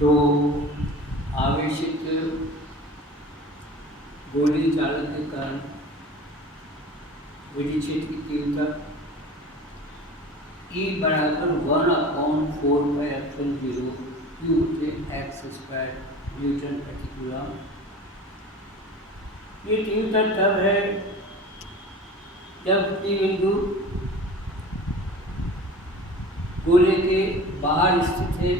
तो आवेशित गोलीय चालक के कारण विद्युत क्षेत्र की तीव्रता E बराबर 1/4πε0 Q/x² न्यूटन प्रति कूलम। ये तीव्रता तब है जब P बिंदु गोले के बाहर स्थित है,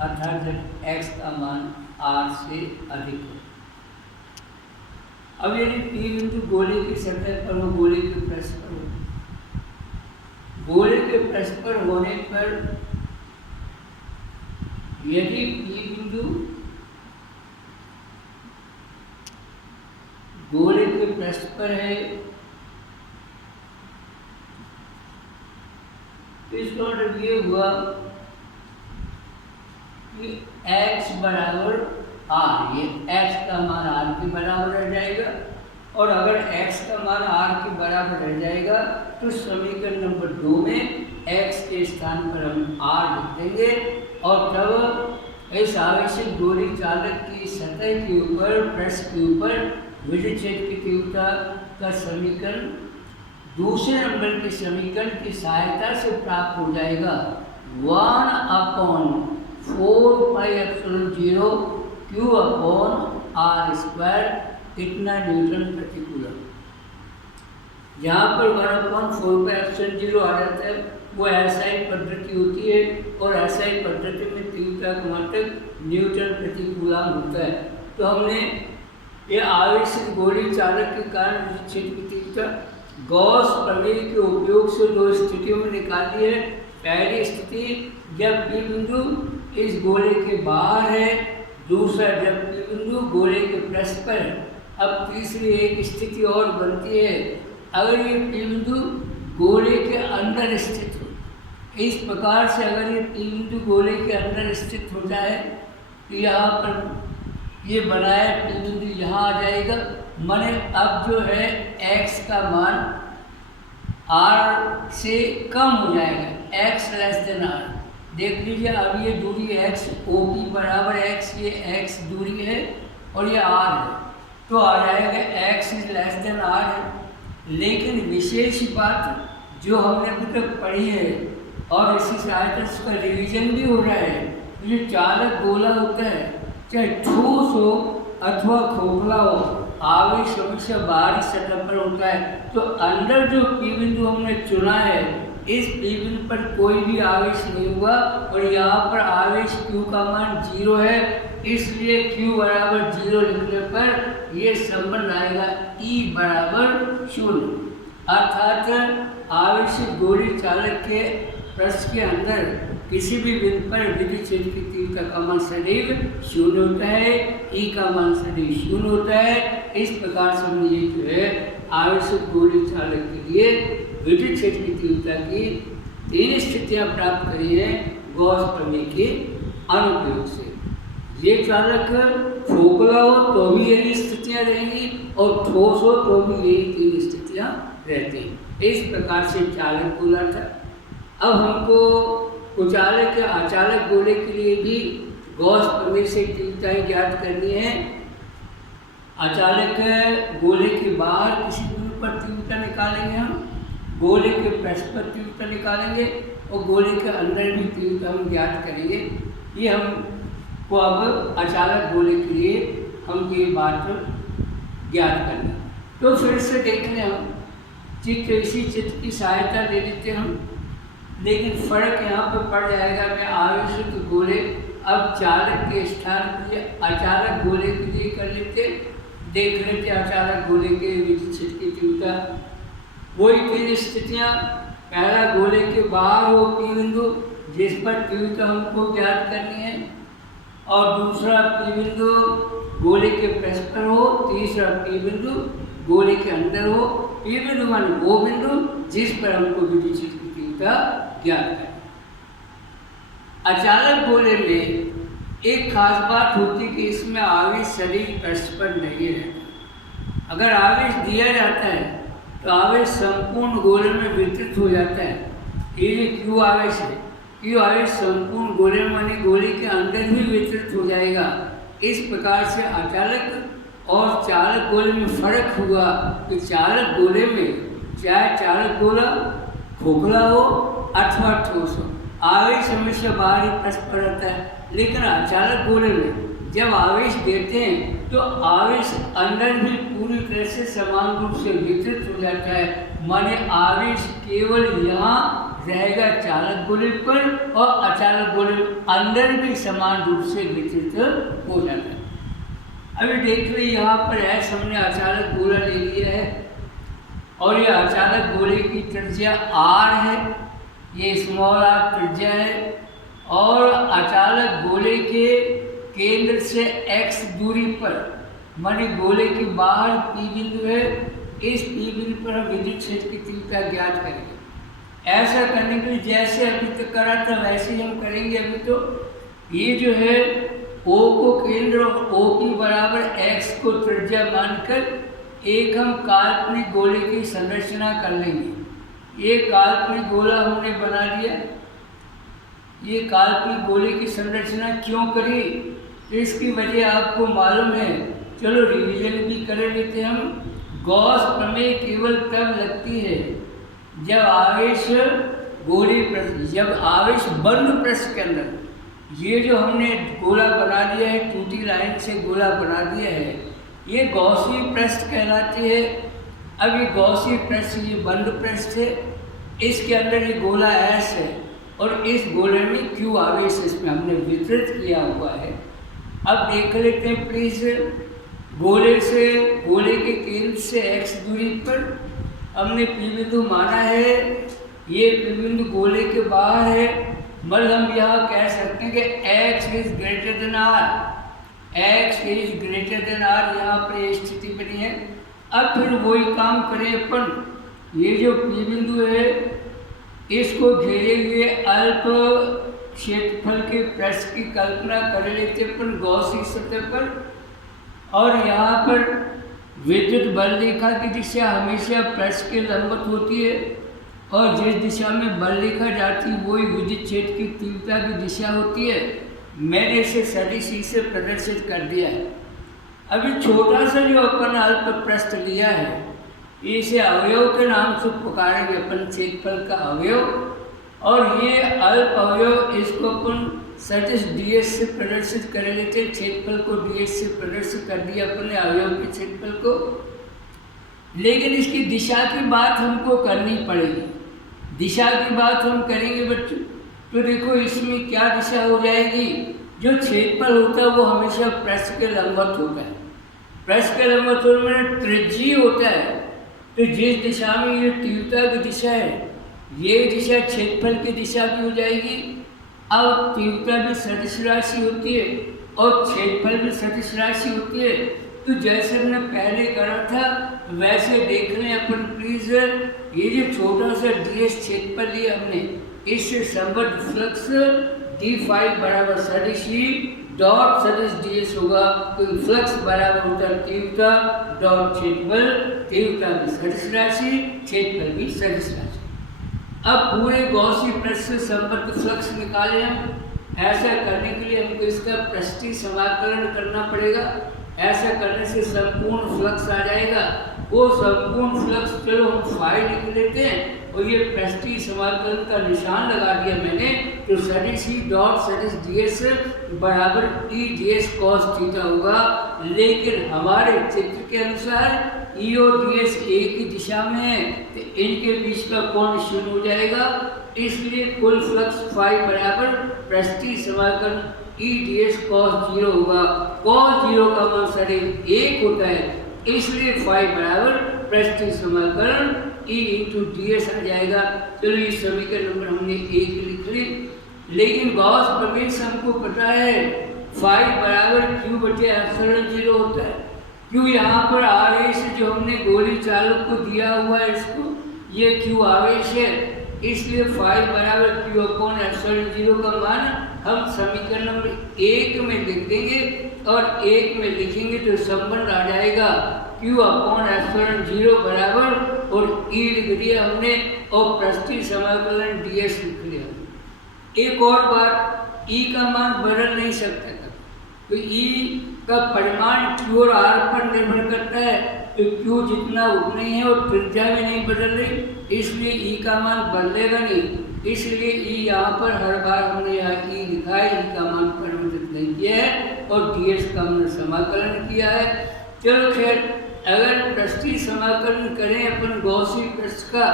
अर्थात जब x का मान r से अधिक हो। अब यदि P बिंदु गोले की सतह पर हो, गोले के पृष्ठ पर हो, गोले के पृष्ठ पर होने पर यदि P बिंदु गोले के पृष्ठ पर है तो इसका मतलब ये हुआ कि x बराबर r, ये x का मान r के बराबर रह जाएगा। और अगर x का मान r के बराबर रह जाएगा तो समीकरण नंबर 2 में x के स्थान पर हम r लिख देंगे और तब इस आवेशित गोलीय चालक की सतह के ऊपर, पृष्ठ के ऊपर विद्युत क्षेत्र की तीव्रता का समीकरण दूसरे नंबर के समीकरण की सहायता से प्राप्त हो जाएगा। 1/4πε0 Q/r² इतना न्यूटन प्रति कूलम। यहाँ पर 1/4πε0 आ जाता है, वो एसआई पद्धति होती है और एसआई पद्धति में तीव्रता का मात्रक न्यूटन प्रति कूलम होता है। तो हमने ये आवेशित गोलीय चालक के कारण विद्युत क्षेत्र की तीव्रता गॉस प्रमेय के उपयोग से दो स्थितियों में निकाली है। पहली स्थिति जब P बिंदु इस गोले के बाहर है, दूसरा जब P बिंदु गोले के पृष्ठ पर है। अब तीसरी एक स्थिति और बनती है अगर ये P बिंदु गोले के अंदर स्थित हो। इस प्रकार से अगर ये P बिंदु गोले के अंदर स्थित हो जाए तो यहाँ पर ये बनाया P बिंदु यहाँ आ जाएगा। माने अब जो है x का मान r से कम हो जाएगा, x r। देख लीजिए अब ये दूरी x, OP बराबर x, ये x दूरी है और ये r है, तो आ जाएगा x r है। लेकिन विशेष बात जो हमने अभी तक पढ़ी है और इसी सहायता से उसका रिवीजन भी हो रहा है, जो चालक गोला होता है चाहे ठोस हो अथवा खोखला हो, आवेश हमेशा बाहरी सतह पर होता है। तो अंदर जो P बिंदु हमने चुना है, इस P बिंदु पर कोई भी आवेश नहीं हुआ और यहाँ पर आवेश Q का मान 0 है, इसलिए Q बराबर 0 लिखने पर ये संबंध आएगा E बराबर 0। अर्थात आवेशित गोलीय चालक के पृष्ठ के अंदर किसी भी बिंदु पर विद्युत क्षेत्र की तीव्रता का मान सदैव 0 होता है, E का मान सदैव 0 होता है। इस प्रकार से हमने ये जो है आवेशित गोलीय चालक के लिए विद्युत क्षेत्र की तीव्रता की 3 स्थितियां प्राप्त करी हैं गॉस प्रमेय के अनुप्रयोग से। ये चालक खोखला हो तो भी यही स्थितियां रहेंगी और ठोस हो तो भी यही 3 स्थितियां रहती हैं। इस प्रकार से चालक गोला था। अब हमको कुचालक या अचालक गोले के लिए भी गॉस प्रमेय से तीव्रताएं ज्ञात करनी है। अचालक गोले के बाहर किसी बिंदु पर तीव्रता निकालेंगे, हम गोले के पृष्ठ पर तीव्रता निकालेंगे और गोले के अंदर भी तीव्रता हम ज्ञात करेंगे। ये हमको अब अचालक गोले के लिए हम ये बात ज्ञात करना। तो फिर से देख लें हम चित्र, इसी चित्र की सहायता ले लेते हम, लेकिन फर्क यहाँ पर पड़ जाएगा। मैं आवेशित गोले अब चालक के स्थान पर अचालक गोले के लिए कर लेते, देख लेते अचालक गोले के विद्युत क्षेत्र की तीव्रता। वही 3 स्थितियाँ, पहला गोले के बाहर हो P बिंदु जिस पर तीव्रता हमको ज्ञात करनी है, और दूसरा P बिंदु गोले के पृष्ठ पर हो, तीसरा P बिंदु गोले के अंदर हो। P बिंदु माने वो बिंदु जिस पर हमको विद्युत क्षेत्र की तीव्रता ज्ञात करें। अचालक गोले में एक खास बात होती है कि इसमें आवेश शरीर पृष्ठ पर नहीं रहता। अगर आवेश दिया जाता है तो आवेश संपूर्ण गोले में वितरित हो जाता है। ये Q आवेश है, क्यू आवेश संपूर्ण गोले माने गोले के अंदर ही वितरित हो जाएगा। इस प्रकार से अचालक और चालक गोले में फर्क हुआ कि चालक गोले में चाहे चालक गोला खोखला हो अथवा ठोस हो, आवेश हमेशा बाहरी पृष्ठ पर रहता है। लेकिन अचालक गोले में जब आवेश देते हैं तो आवेश अंदर भी पूरी तरह से समान रूप से वितरित हो जाता है, माने आवेश केवल यहाँ रहेगा चालक गोले पर और अचालक गोले अंदर भी समान रूप से वितरित हो जाता है। अभी देख रहे यहाँ पर ऐसा हमने अचालक गोला ले लिया है और यह अचालक गोले की त्रिज्या r है, ये स्मॉल r त्रिज्या है और अचालक गोले के केंद्र से x दूरी पर माने गोले के बाहर P बिंदु है। इस P बिंदु पर हम विद्युत क्षेत्र की तीव्रता ज्ञात करेंगे। ऐसा करने के लिए जैसे अभी तक करा था वैसे ही हम करेंगे। अभी तो ये जो है O को केंद्र और O की बराबर x को त्रिज्या मानकर एक हम काल्पनिक गोले की संरचना कर लेंगे। ये काल्पनिक गोला हमने बना लिया। ये काल्पनिक गोले की संरचना क्यों करी तो इसकी वजह आपको मालूम है, चलो रिवीजन भी कर लेते हम। गॉस प्रमेय केवल तब लगती है जब आवेश जब आवेश बंद पृष्ठ के अंदर, ये जो हमने गोला बना दिया है, टूटी लाइन से गोला बना दिया है, ये गॉसी पृष्ठ कहलाती है। अब ये गॉसी पृष्ठ, ये बंद पृष्ठ है, इसके अंदर ये गोला S है और इस गोले में Q आवेश इसमें हमने वितरित किया हुआ है। अब देख लेते हैं प्लीज, गोले के केंद्र से x दूरी पर हमने P बिंदु माना है। ये P बिंदु गोले के बाहर है, मतलब हम यहाँ कह सकते हैं कि x is greater than r, x is greater than r, यहाँ पर ये स्थिति बनी है। अब फिर वही काम करें अपन, ये जो P बिंदु है इसको घेरे हुए अल्प क्षेत्रफल के पृष्ठ की कल्पना कर लेते अपन गॉसी सतह पर, और यहाँ पर विद्युत बल रेखा की दिशा हमेशा पृष्ठ के लंबवत होती है और जिस दिशा में बल रेखा जाती है वही विद्युत क्षेत्र की तीव्रता की दिशा होती है। मैंने इसे सदिश ई से प्रदर्शित कर दिया है। अभी छोटा सा जो अपन अल्प पृष्ठ लिया है इसे अवयव के नाम से पुकारेंगे अपन, क्षेत्रफल का अवयव, और ये अल्प अवयव इसको अपन सदिश ds से प्रदर्शित कर लेते हैं। क्षेत्रफल को ds से प्रदर्शित कर दिया अपने अवयव के क्षेत्रफल को, लेकिन इसकी दिशा की बात हमको करनी पड़ेगी। दिशा की बात हम करेंगे बच्चों तो देखो इसमें क्या दिशा हो जाएगी, जो क्षेत्रफल होता है वो हमेशा पृष्ठ के लंबवत होता है। पृष्ठ के लंबवत होने में त्रिज्यीय होता है, तो जिस दिशा में ये तीव्रता की दिशा है ये दिशा क्षेत्रफल की दिशा भी हो जाएगी। अब तीव्रता भी सदिश राशि होती है और क्षेत्रफल भी सदिश राशि होती है, तो जैसे हमने पहले करा था वैसे देख लें अपन प्लीज। ये जो छोटा सा ds क्षेत्रफल लिया हमने, इससे संबद्ध फ्लक्स d5 बराबर सदिश ई डॉट सदिश ds होगा, क्योंकि फ्लक्स बराबर होता है तीव्रता डॉट क्षेत्रफल, तीव्रता भी सदिश राशि, क्षेत्रफल भी सदिश राशि। अब पूरे गॉसी पृष्ठ से संबद्ध फ्लक्स निकाले हम। ऐसा करने के लिए हमको इसका पृष्ठीय समाकलन करना पड़ेगा। ऐसा करने से संपूर्ण फ्लक्स आ जाएगा। वो संपूर्ण फ्लक्स चलो हम फाई लिख लेते हैं और ये पृष्ठीय समाकलन का निशान लगा दिया मैंने, तो सदिश ई डॉट सदिश ds बराबर ई ds cos थीटा होगा। लेकिन हमारे चित्र के अनुसार ई और ds एक ही दिशा में है तो इनके बीच का कोण शून्य हो जाएगा, इसलिए कुल फ्लक्स फाई बराबर पृष्ठीय समाकलन ई ds cos 0 होगा। cos 0 का मान सदैव 1 होता है, इसलिए फाई बराबर पृष्ठीय समाकलन ई इंटू ds आ जाएगा। चलो ये समीकरण नंबर हमने 1 लिख ली, लेकिन गॉस प्रमेय से हमको पता है फाई बराबर q बटे एप्सिलॉन 0 होता है। क्यों यहाँ पर आवेश जो हमने गोली चालक को दिया हुआ है इसको, ये q आवेश है, इसलिए फाई बराबर q अपॉन एप्सिलॉन 0 का मान हम समीकरण नंबर 1 में लिख देंगे और 1 में लिखेंगे तो संबंध आ जाएगा q अपॉन एप्सिलॉन 0 बराबर और e लिख दिया हमने और पृष्ठीय समाकलन ds लिख लिया। एक और बात, ई का मान बदल नहीं सकता था, तो ई का परिमाण क्यू और आर पर निर्भर करता है, तो क्यू जितना उतना ही है और त्रिज्या में नहीं बदल रही, इसलिए ई का मान बदलेगा नहीं, इसलिए ई यहाँ पर हर बार हमने यहाँ ई लिखा है, ई का मान परिवर्तित नहीं किया है और ds का हमने समाकलन किया है। चलो खैर, अगर पृष्ठीय समाकलन करें अपन गॉसी पृष्ठ का,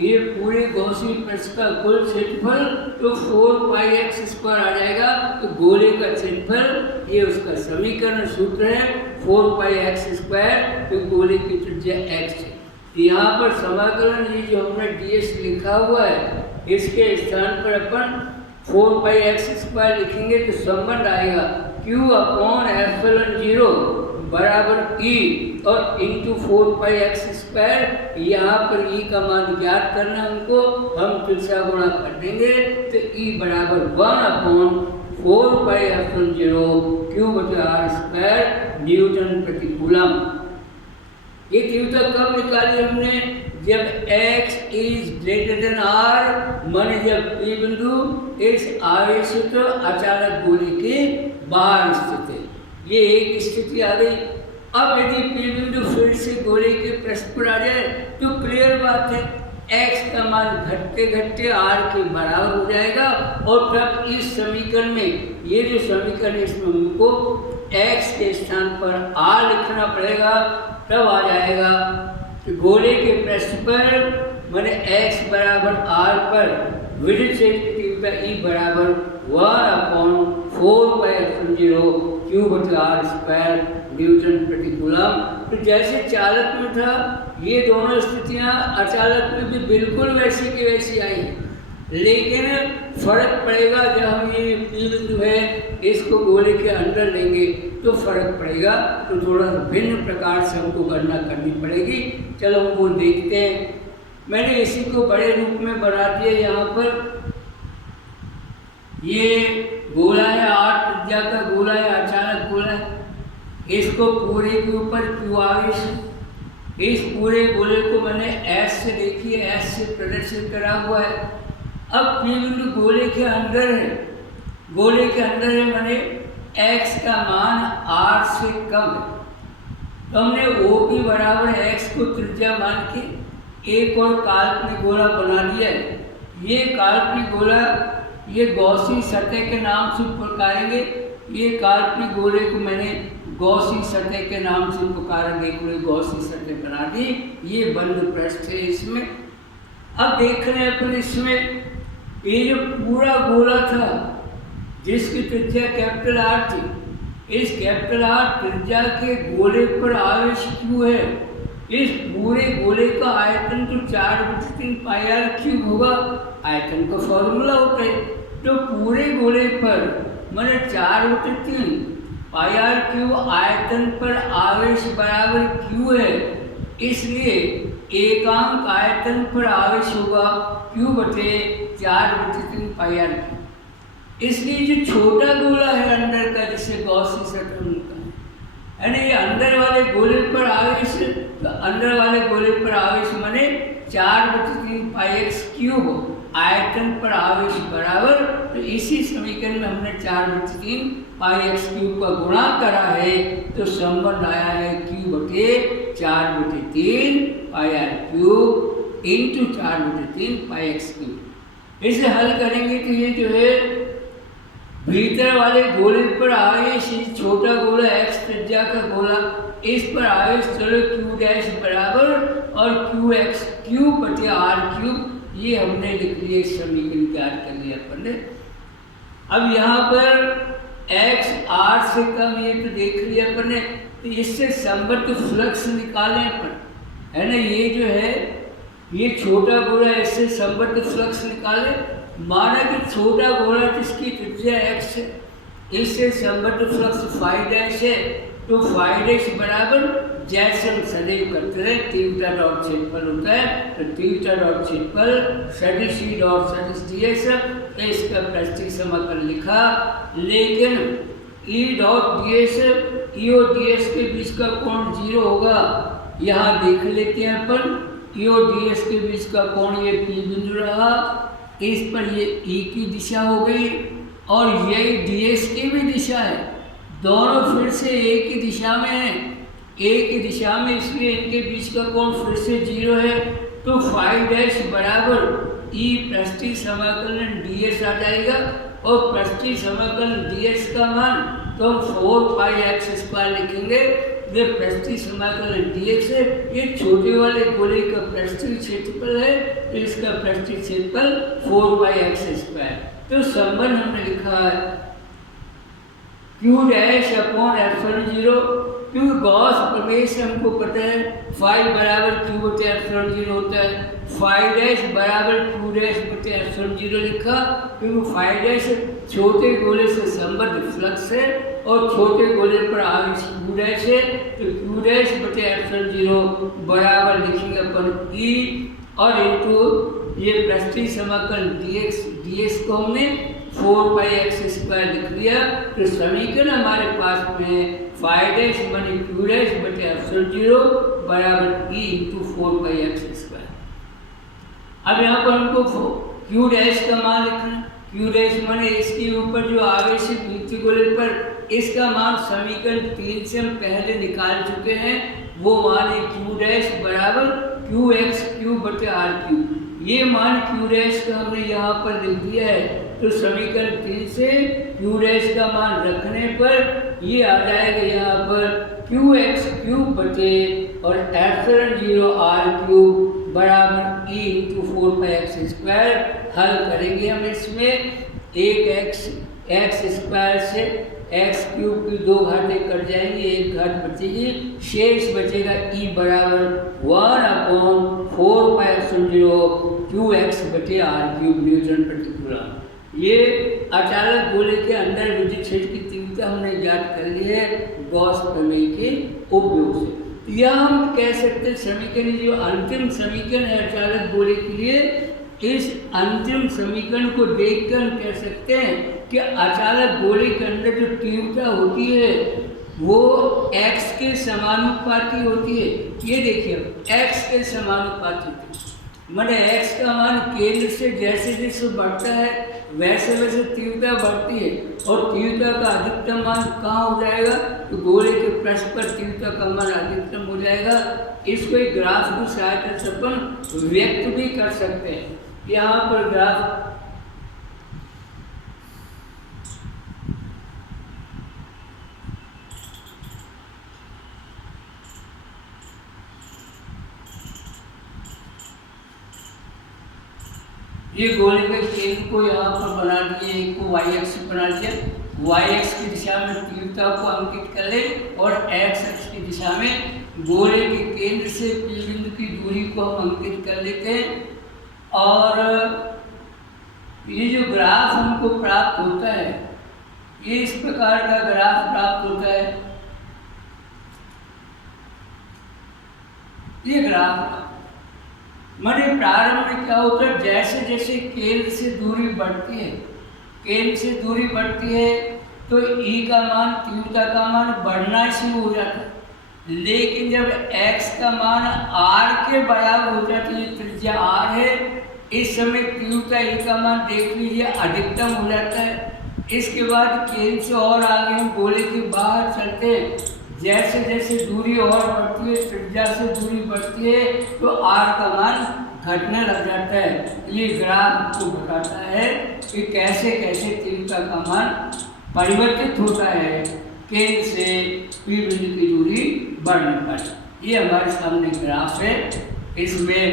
ये पूरे गॉसी पृष्ठ का कुल क्षेत्रफल तो 4πx² आ जाएगा, तो गोले का क्षेत्रफल ये उसका समीकरण सूत्र है 4πx², तो गोले की त्रिज्या x है। यहाँ पर समाकलन ये जो हमने ds लिखा हुआ है, इसके स्थान पर अपन 4πx² लिखेंगे तो संबंध आएगा q/ε0 बराबर e और इंटू 4πx²। यहाँ पर e का मान ज्ञात करना हमको, हम त्रिज्या गुणा कर देंगे तो e बराबर 1/4πε0 q/r² न्यूटन प्रति कूलम। ये तीव्रता कब निकाली हमने? जब x is greater than r, माने जब p बिंदु इस आवेशित अचालक गोले के बाहर स्थित है, ये एक स्थिति आ गई। अब यदि p बिंदु फिर से गोले के पृष्ठ पर आ जाए तो क्लियर बात है, x का मान घटते घटते r के बराबर हो जाएगा और तब इस समीकरण में, ये जो समीकरण इसमें हमको x के स्थान पर r लिखना पड़ेगा, तब आ जाएगा कि गोले के पृष्ठ पर माने x बराबर r पर विद्युत क्षेत्र की तीव्रता E बराबर 1/4πε0 q/r² न्यूटन प्रति कूलम। तो जैसे चालक में था, ये दोनों स्थितियां अचालक में भी बिल्कुल वैसी की वैसी आई है, लेकिन फर्क पड़ेगा जब हम ये p बिंदु है इसको गोले के अंदर लेंगे तो फर्क पड़ेगा, तो थोड़ा भिन्न प्रकार से हमको गणना करनी पड़ेगी। चलो हम वो देखते हैं। मैंने इसी को बड़े रूप में बना दिया। यहाँ पर ये गोला है, 8 त्रिज्या का गोला है, अचानक गोला है, इसको पूरे के ऊपर क्यू आवेश है, इस पूरे गोले को मैंने S से, देखिए S से प्रदर्शित करा हुआ है। अब p बिंदु गोले के अंदर है, गोले के अंदर है माने x का मान r से कम है, तो हमने OP बराबर x को त्रिज्या मान के एक और काल्पनिक गोला बना दिया है। ये काल्पनिक गोला ये गॉसी सतह के नाम से पुकारेंगे, ये काल्पनिक गोले को मैंने गॉसी सतह के नाम से पुकारेंगे, पूरी गॉसी सतह बना दी। ये बंद पृष्ठ है इसमें। अब देख रहे हैं अपन इसमें ये जो पूरा गोला था जिसकी त्रिज्या कैपिटल R थी, इस कैपिटल R त्रिज्या के गोले पर आवेश Q है। इस पूरे गोले का आयतन तो 4/3 πr³ होगा, आयतन का फॉर्मूला होता है। तो पूरे गोले पर माने 4/3 πr³ आयतन पर आवेश बराबर Q है, इसलिए एकांक आयतन पर आवेश होगा Q/4/3 πr³। इसलिए जो छोटा गोला है अंदर का, जिसे गॉसी सतह का है ना, ये अंदर वाले गोले पर आवेश, तो अंदर वाले गोले पर आवेश माने 4/3 πx³ आयतन पर आवेश बराबर, तो इसी समीकरण में हमने 4/3 πx³ का गुणा करा है, तो संबंध आया है Q/4/3 πr³ इंटू 4/3 πx³। इसे हल करेंगे तो ये जो है भीतर वाले गोले पर आवेश, छोटा गोला x त्रिज्या का गोला, इस पर आवेश चलो q' बराबर और qx³/r³, ये हमने लिख लिया, इस समीकरण तैयार कर लिया अपन ने। अब यहाँ पर x r से कम, ये तो देख लिया अपन ने, तो इससे संबद्ध फ्लक्स निकालें अपन, है ना। ये जो है ये छोटा गोला, इससे संबद्ध फ्लक्स निकाले। माना कि छोटा गोला जिसकी त्रिज्या x है, इससे संबद्ध फ्लक्स φ' है, तो φ' बराबर जैसे हम सदैव करते रहे तीव्रता डॉट क्षेत्रफल होता है, तो तीव्रता डॉट क्षेत्रफल सदिश E डॉट सदिश ds, इसका पृष्ठीय समाकलन लिखा। लेकिन E डॉट ds, E और ds के बीच का कोण 0 होगा। यहाँ देख लेते हैं अपन, E और ds के बीच का कोण ये P बिंदु रहा, इस पर ये ई की दिशा हो गई और यही डी एस की भी दिशा है। दोनों फिर से एक ही दिशा में है, एक ही दिशा में, इसलिए इनके बीच का कोण फिर से 0 है। तो फाई डैश बराबर ई पृष्ठीय समाकलन डी एस आ जाएगा और पृष्ठीय समाकलन डी एस का मान तो हम 4πx² लिखेंगे। ये पृष्ठीय समाकलन dx है, ये छोटे वाले गोले का पृष्ठीय क्षेत्रफल है, तो इसका पृष्ठीय क्षेत्रफल 4πx²। तो संबंध हमने लिखा है q डैश अपॉन एप्सिलॉन 0, क्योंकि गॉस प्रमेय से हमको पता है फाई बराबर q बटे एप्सिलॉन 0 होता है। फाई डैश बराबर q डैश बटे एप्सिलॉन 0 लिखा, क्योंकि फाई डैश छोटे गोले से संबद्ध फ्लक्स है और छोटे गोले पर आवेश q डैश है, तो q डैश बटे एप्सिलॉन 0 बराबर लिखेंगे अपन e और इनटू ये पृष्ठीय समाकलन dx को हमने 4πx² लिख लिया। तो समीकरण हमारे पास में फाई डैश माने q डैश बटे एप्सिलॉन 0 बराबर e इंटू 4πx²। अब यहाँ पर हमको q डैश का मान लिखना है। q डैश माने इसके ऊपर जो आवेश है द्वितीय गोले पर, इसका मान समीकरण 3 से हम पहले निकाल चुके हैं। वो मान है q डैश बराबर qx³ बटे r³। ये मान q डैश का हमने यहाँ पर लिख दिया है। तो समीकरण 3 से q डैश का मान रखने पर ये आ जाएगा यहाँ पर qx³ बटे और एप्सिलॉन 0 r³ बराबर e इंटू 4πx²। हल करेंगे हम इसमें, एक x² से x³ की 2 घातें कट जाएंगी, एक घात बचेगी, शेष बचेगा e बराबर 1/4π0 qx बटे r³ न्यूटन प्रति कूलम। ये अचालक गोले के अंदर विद्युत क्षेत्र की तीव्रता हमने ज्ञात कर ली है गॉस प्रमेय के उपयोग से। यह हम कह सकते हैं समीकरण, जो अंतिम समीकरण है अचालक गोले के लिए, इस अंतिम समीकरण को देखकर हम कह सकते हैं कि अचालक गोले के अंदर जो तीव्रता होती है वो x के समानुपाती होती है। ये देखिए x के समानुपाती होती है, माने x का मान केंद्र से जैसे जैसे बढ़ता है वैसे वैसे तीव्रता बढ़ती है, और तीव्रता का अधिकतम मान कहाँ हो जाएगा, तो गोले के पृष्ठ पर तीव्रता का मान अधिकतम हो जाएगा। इसको एक ग्राफ की सहायता से अपन व्यक्त भी कर सकते हैं। यहाँ पर ग्राफ ये गोले के केंद्र को यहाँ पर बना दिए, एक को y अक्ष बना दिया, y अक्ष की दिशा में तीव्रता को अंकित कर ले और x अक्ष की दिशा में गोले के केंद्र से P बिंदु की दूरी को हम अंकित कर लेते हैं। और ये जो ग्राफ हमको प्राप्त होता है, ये इस प्रकार का ग्राफ प्राप्त होता है। ये ग्राफ माने प्रारंभ में क्या होता है, जैसे जैसे केंद्र से दूरी बढ़ती है, केंद्र से दूरी बढ़ती है तो ई का मान, तीव्रता का मान बढ़ना शुरू हो जाता है। लेकिन जब x का मान r के बराबर हो जाती है, त्रिज्या r है, इस समय तीव्रता ई का मान देख लीजिए अधिकतम हो जाता है। इसके बाद केंद्र से और आगे हम गोले के बाहर चलते हैं, जैसे जैसे दूरी और बढ़ती है, त्रिज्या से दूरी बढ़ती है, तो r का मान घटने लग जाता है। ये ग्राफ को बताता है कि कैसे कैसे तीव्रता का मान परिवर्तित होता है केंद्र से P बिंदु की दूरी बढ़ने पर। ये हमारे सामने ग्राफ है। इसमें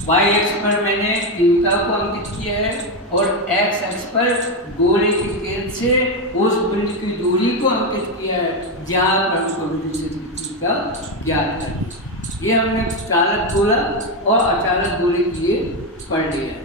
y अक्ष पर मैंने तीव्रता को अंकित किया है और x अक्ष पर गोले के केंद्र से उस बिंदु की दूरी को अंकित किया है जहाँ पर हमको विद्युत क्षेत्र का ज्ञात करना है। ये हमने चालक गोला और अचालक गोले के लिए पढ़ लिया है।